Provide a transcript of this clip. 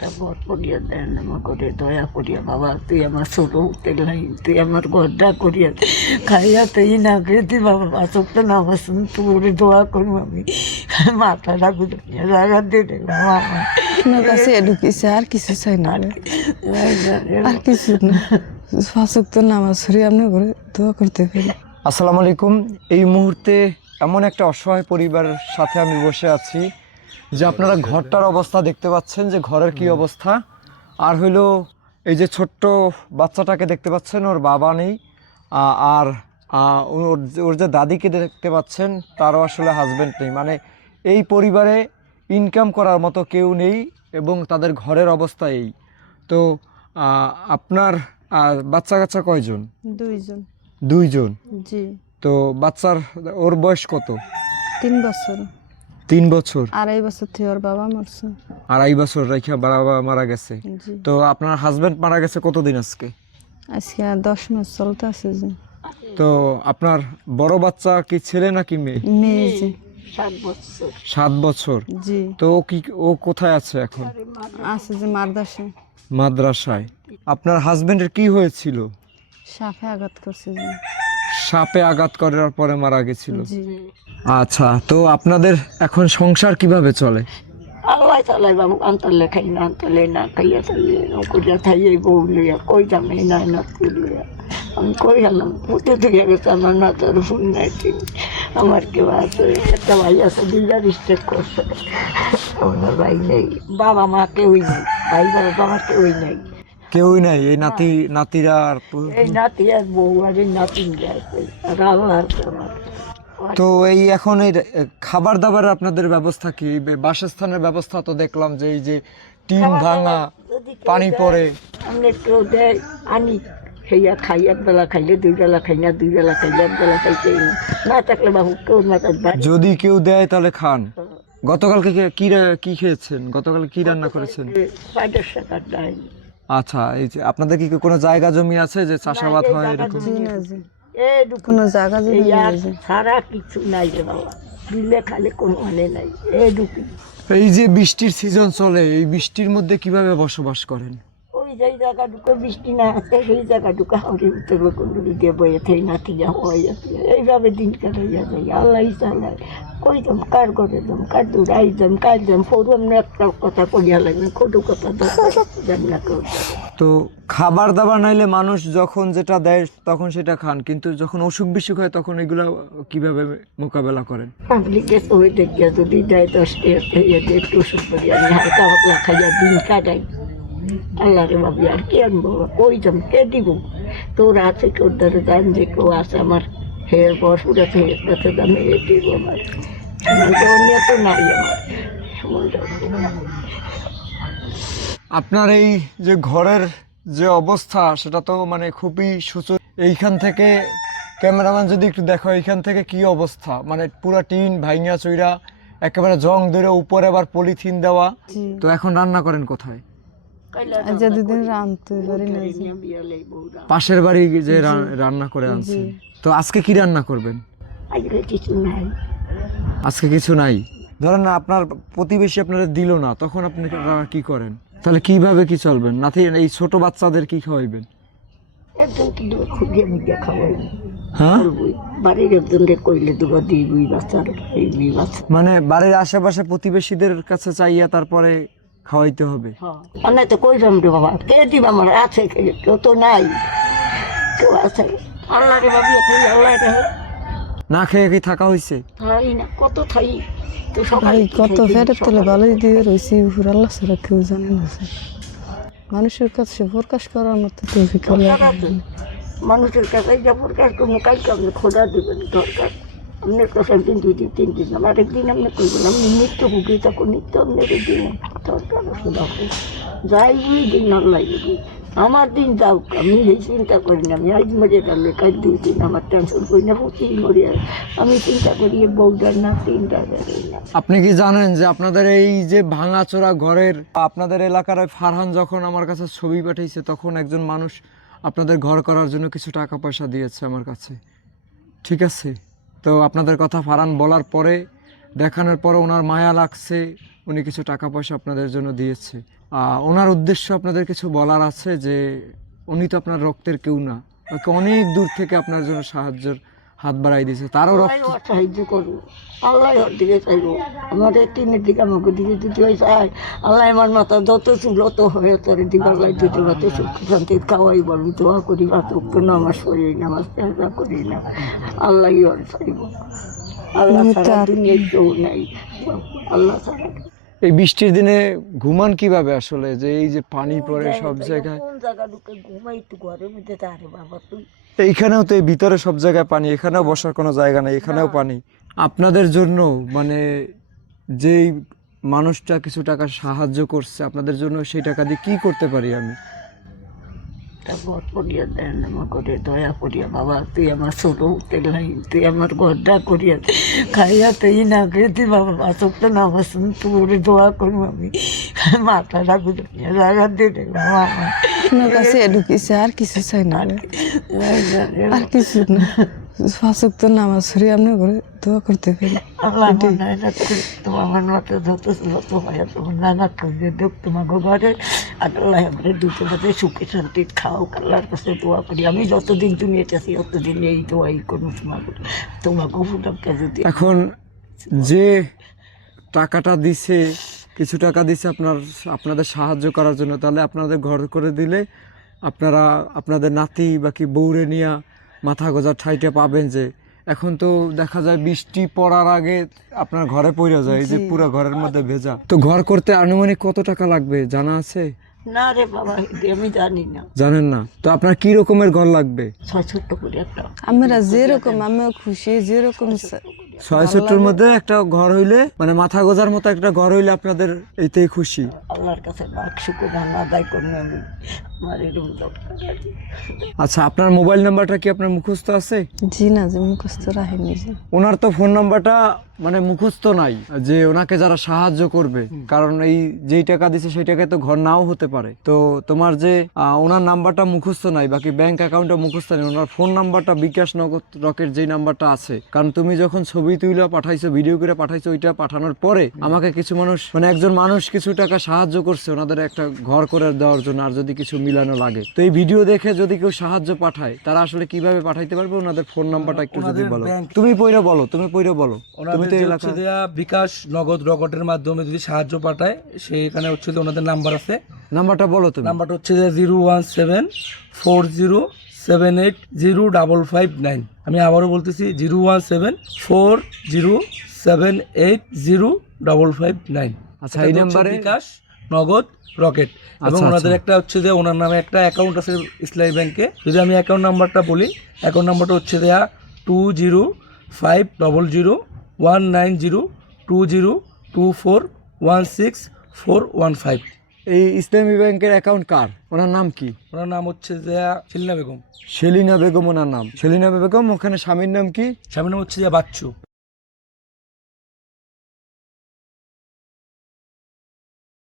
একটা ঘর করিয়া দেন আমার করে দয়া করিয়া বাবা, তুই আমার ছোট উঠতে লাই, তুই আমার ঘরটা করিয়া দে। খাইয়া তুই না খেতে বাবা, বাসক তো নামাজ তোর দোয়া করবো আমি, মাথাটা ঘুরিয়ে জায়গা দিয়ে দে বাবা আমার। আপনার কাছে ঢুকেছে, আর কিছু চাই না রে। আর কিছু না, ফাঁসক তো নামাজ সরি আপনি করে দোয়া করতে পারি। আসসালামু আলাইকুম। এই মুহূর্তে এমন একটা অসহায় পরিবারের সাথে আমি বসে আছি যে আপনারা ঘরটার অবস্থা দেখতে পাচ্ছেন, যে ঘরের কি অবস্থা। আর হইলো এই যে ছোট্ট বাচ্চাটাকে দেখতে পাচ্ছেন, ওর বাবা নেই। আর ওর যে দাদিকে দেখতে পাচ্ছেন, তারও আসলে হাজব্যান্ড নেই। মানে এই পরিবারে ইনকাম করার মতো কেউ নেই এবং তাদের ঘরের অবস্থা এই। তো আপনার বাচ্চা কাচ্চা কয়জন? দুইজন। দুইজন? জি। তো বাচ্চার ওর বয়স কত? 3 বছর। 3 বছর? 2.5 বছর থেকে ওর বাবা মরছে। 2.5 বছর রেখে বাবা মারা গেছে। জি। তো আপনার হাজবেন্ড মারা গেছে কতদিন আজকে? আজকে 10 মাস চলতে আছে। জি। তো আপনার বড় বাচ্চা কি ছেলে নাকি মেয়ে? মেয়ে। জি। 7 বছর। 7 বছর? জি। তো ও কোথায় আছে এখন? আছে যে মাদ্রাসায়। মাদ্রাসায়। আপনার হাজবেন্ডের কি হয়েছিল? সাপে আঘাত করছে। জি। সাপে আঘাত করার পরে মারা গেছিল? জি। আচ্ছা, তো আপনাদের এখন সংসার কিভাবে চলে? আল্লাহ চালাই বাবু, আন্তলে খাই না, আন্তলে না খাইয়া চালিয়ে করিয়া খাইয়ে বউ লইয়া কই দাম এই না না লইয়া আমি কই গেলাম ফুটে থেকে গেছে আমার না, তোর ফোন নাই, ঠিক আমার কেউ আছে, একটা ভাই আছে, 2বার স্টেক করছে, আমার ভাই নেই, বাবা মা কেউই নেই, ভাই বাবা আমার কেউই নেই, কেউই নাই। এই নাতিরা আর এই নাতি আর বউ আর এই নাতিন আছে আর আল্লাহ আছে আমার। তো এই এখন এই খাবার দাবার আপনাদের ব্যবস্থা কি? বাসস্থানের ব্যবস্থা তো দেখলাম যে এই যে টিন ভাঙা, পানি পড়ে। আমি একটু দেয় আনি, খাইয়া খাই, 1 বেলা খাইলে 2 বেলা খাই না, 2 বেলা খাইলে 1 বেলা খাইতেই না থাকলে বাবু কেউ না থাকবে। যদি কেউ দেয় তাহলে খান। গতকালকে কি খেয়েছেন? গতকাল কি রান্না করেছেন? পাইটার শাকার ডাল। আচ্ছা, এই যে আপনাদের কি কোনো জায়গা জমি আছে যে চাষাবাদ হয় এরকম? জি না। জি। কোনো জায়গা জমি আর নেই। সারা কিছু নাই রে বাবা, দিলে খালে কোনো মানে নাই, এইটুকু। এই যে বৃষ্টির সিজন চলে, এই বৃষ্টির মধ্যে কিভাবে বসবাস করেন? ওই যে জায়গাটুকু বৃষ্টি না আছে, সেই জায়গাটুকু হাওড়ে উত্তর কুণ্ডুরি দিয়ে বয়ে থেকে নাতি যা হইয়া এইভাবে দিন কাটাইয়া যাই। আল্লাহ চালায় কই যাম, কার করে যাম, কার দূর আই যাম, কার যাম, ফোরম একটা কথা করিয়া লাগবে, কটু কথা জানি না কেউ। তো খাবার দাবার নাইলে মানুষ যখন যেটা দেয় তখন সেটা খান, কিন্তু যখন অসুখ বিসুখ হয় তখন এগুলো কিভাবে মোকাবেলা করেন? পাবলিকে সবাই দেখিয়া যদি দেয় 10 টাকা খাইয়া দিয়ে একটু ওষুধ করি, আমি হালকা পাতলা খাইয়া দিন কাটাই। আল্লাহ রে ভাবি আর কি আনবো, কই যাম, কে দিব? তোর আছে কেউ ধরে দাম যে কেউ আছে আমার হের বসুর আছে, হের কাছে দামে এ দিব আমার নিয়ে তো নাই আমার আপনার এই যে ঘরের যে অবস্থা সেটা তো মানে খুবই শোচনীয়। এইখান থেকে ক্যামেরাম্যান যদি একটু দেখো, এইখান থেকে কি অবস্থা, মানে পুরা টিন ভাইঙা চইরা একেবারে জং ধরে, উপরে আবার পলিথিন দেওয়া। তো এখন রান্না করেন কোথায়? আজ দুদিন রাঁধতে পারি না। জি। পাশের বাড়ি যে রান্না করে আনছেন। তো আজকে কি রান্না করবেন? কিছু নাই। আজকে কিছু নাই? ধরেন না আপনার প্রতিবেশী আপনারা দিল না, তখন আপনি কি করেন? তাহলে কিভাবে কি চলবেন? নাতি এই ছোট বাচ্চাদের কি খাওয়াইবেন? একজন কিন্তু খুঁজে মিডিয়া খাওয়াই, হ্যাঁ, বাড়ির একজনকে কইলে দুটো দিই বাচ্চার, এই বাচ্চা মানে বাড়ির আশেপাশে প্রতিবেশীদের কাছে চাইয়া তারপরে খাওয়াইতে হবে। অনেক তো কই যাম রে বাবা, কে দিব আমার, আছে কেউ তো নাই, কেউ আছে। আল্লাহ রে ভাবি আল্লাহ রে, না খেয়ে কি থাকা হয়েছে? থাই না, কত থাই তো ভাই সবাই কত ফেরত তুলে ভালোই দিয়ে রয়েছি, উপর আল্লাহ ছাড়া কেউ জানে না। মানুষের কাছে প্রকাশ করার মতো তো মানুষের কাছে যা প্রকাশ করবো, কালকে আপনি খোঁজা দেবেন দরকার। আপনার কাছে একদিন 2 দিন 3 দিন, আমার একদিন আপনি করবেন, আপনি নিত্য ভুগি তখন নিত্য আপনার দিন দরকার ওষুধ হবে, যাই বুঝি দিন না লাগবে। আমার দিন যাও, আমি এই চিন্তা করি না, আমি আজ মরে গেলে কাল 2 দিন আমার টেনশন করি না, প্রতি মরে আমি চিন্তা করি বউটার না 3টা না। আপনি কি জানেন যে আপনাদের এই যে ভাঙাচোরা ঘরের, আপনাদের এলাকার ওই ফারহান যখন আমার কাছে ছবি পাঠিয়েছে, তখন একজন মানুষ আপনাদের ঘর করার জন্য কিছু টাকা পয়সা দিয়েছে আমার কাছে, ঠিক আছে? তো আপনাদের কথা ফারহান বলার পরে দেখানোর পর ওনার মায়া লাগছে, উনি কিছু টাকা পয়সা আপনাদের জন্য দিয়েছে। ওনার উদ্দেশ্য আপনাদের কিছু বলার আছে যে উনি তো আপনার রক্তের কেউ না, ওকে অনেক দূর থেকে আপনার জন্য সাহায্যের হাত বাড়াই দিয়েছে, তারও রক্ত। আল্লাহ ওর সাহায্য করবো, আল্লাহ ওর দিকে চাইবো। আমাদের তিনের দিকে আমাকে দিকে যদি ওই চাই, আল্লাহ আমার মাথা যত চুল অত হয়ে তোর দিকে আল্লাহ দিতে পারতে সুখ শান্তি খাওয়াই বলবো, দোয়া করি বা তো নামাজ পড়ি, নামাজ চেষ্টা করি না, আল্লাহ ওর চাইবো। আল্লাহ ছাড়া দুনিয়ায় কেউ নেই, আল্লাহ ছাড়া। এই বৃষ্টির দিনে ঘুমান কিভাবে আসলে, যে এই যে পানি পড়ে সব জায়গায়? কোন জায়গা ঢুকে ঘুমাই একটু ঘরের মধ্যে, তারে বাবা তুই এইখানেও তো এই ভিতরে সব জায়গায় পানি, এখানেও বসার কোনো জায়গা নেই, এখানেও পানি। আপনাদের জন্য মানে যেই মানুষটা কিছু টাকা সাহায্য করছে আপনাদের জন্য, সেই টাকা দিয়ে কি করতে পারি আমি? ঘর করিয়া দেন আমার করে দয়া করিয়া, বাবা তুই আমার ছোট হোটেল নাই, তুই আমার ঘরটা করিয়া দে, খাইয়া তুই না খেতে বাবা বাসক তো না বাসন তোর দোয়া করবো আমি, মাথা রাখু জায়গা দিয়ে দে বাবা আমার। আপনার কাছে ঢুকিছে, আর কিছু চাই না, আর কিছু না। ফাঁসক তো নামাজ পড়ি আপনি করে দোয়া করতে পারি। আল্লাহ নাইনাত করে তোমার আমার মাথা যত যত হয় তোমার নানাত করে দেখ তোমাকে ঘরে, আর আল্লাহ আমাদের দুটো মাঝে সুখে শান্তি খাও, আল্লাহর কাছে দোয়া করি। আমি যতদিন তুমি এটা আছি ততদিন এই দোয়াই করবো তোমাকে, তোমাকে ফুটার কাছে দিয়ে। এখন যে টাকাটা দিছে, কিছু টাকা দিছে আপনাদের সাহায্য করার জন্য, তাহলে আপনাদের ঘর করে দিলে আপনারা আপনাদের নাতি বা কি বউরে নিয়ে মাথা গোজার ঠাইটা পাবেন। যে এখন তো দেখা যায় বৃষ্টি পড়ার আগে আপনার ঘরে পড়ে যায়, এই যে পুরো ঘরের মধ্যে ভেজা। তো ঘর করতে আনুমানিক কত টাকা লাগবে জানা আছে? না রে বাবা, আমি জানি না। জানেন না? তো আপনার কি রকমের ঘর লাগবে? 6 করে একটা আমরা যেরকম, আমিও খুশি যেরকম 6 মধ্যে একটা ঘর হইলে, মানে মাথা গোজার মতো একটা ঘর হইলে আপনাদের এইতেই খুশি। আল্লাহর কাছে লাখ শুকর আদায় করবো আমি, আমার এরকম দরকার আছে। আচ্ছা, আপনার মোবাইল নাম্বারটা কি আপনার মুখস্থ আছে? জি না, যে মুখস্থ রাখেনি। যে ওনার তো ফোন নাম্বারটা মানে মুখস্থ নাই, যে ওনাকে যারা সাহায্য করবে, কারণ এই যেই টাকা দিছে সেই টাকায় তো ঘর নাও হতে পারে। তো তোমার যে ওনার নাম্বারটা মুখস্থ নাই, বাকি ব্যাংক অ্যাকাউন্টটা মুখস্থ নেই, ওনার ফোন নাম্বারটা বিকাশ নগদ রকের যেই নাম্বারটা আছে। কারণ তুমি যখন ছবি তুলে পাঠাইছো, ভিডিও করে পাঠাইছো, ওইটা পাঠানোর পরে আমাকে কিছু মানুষ, মানে একজন মানুষ কিছু টাকা সাহায্য করছে ওনাদের একটা ঘর করে দেওয়ার জন্য, আর যদি কিছু মিলানো লাগে। তো এই ভিডিও দেখে যদি কেউ সাহায্য পাঠায়, তারা আসলে কিভাবে পাঠাইতে পারবে? ওনাদের ফোন নাম্বারটা একটু যদি বলো। তুমি পইরা বলো, তুমি পইরা বলো। তুমি তো এলাকা বিকাশ নগদ রকেটের মাধ্যমে যদি সাহায্য পাঠায়, সেখানে হচ্ছে যে ওনাদের নাম্বার আছে। নাম্বারটা বলো তুমি। নাম্বারটা হচ্ছে যে 01740705559। আমি আবারও বলতেছি 01740705559। আচ্ছা, এই নাম্বারে বিকাশ নগদ রকেট। এবং ওনাদের একটা হচ্ছে যে ওনার নামে একটা অ্যাকাউন্ট আছে ইসলামী ব্যাংকে। যদি আমি অ্যাকাউন্ট নাম্বারটা বলি, অ্যাকাউন্ট নাম্বারটা হচ্ছে দেয়া 205000202416416415। এই ইসলামী ব্যাংকের অ্যাকাউন্ট কার? ওনার নাম কি? ওনার নাম হচ্ছে যে সেলিনা বেগম। সেলিনা বেগম ওনার নাম। সেলিনা বেগম, ওখানে স্বামীর নাম কি? স্বামীর নাম হচ্ছে যে বাচ্চু।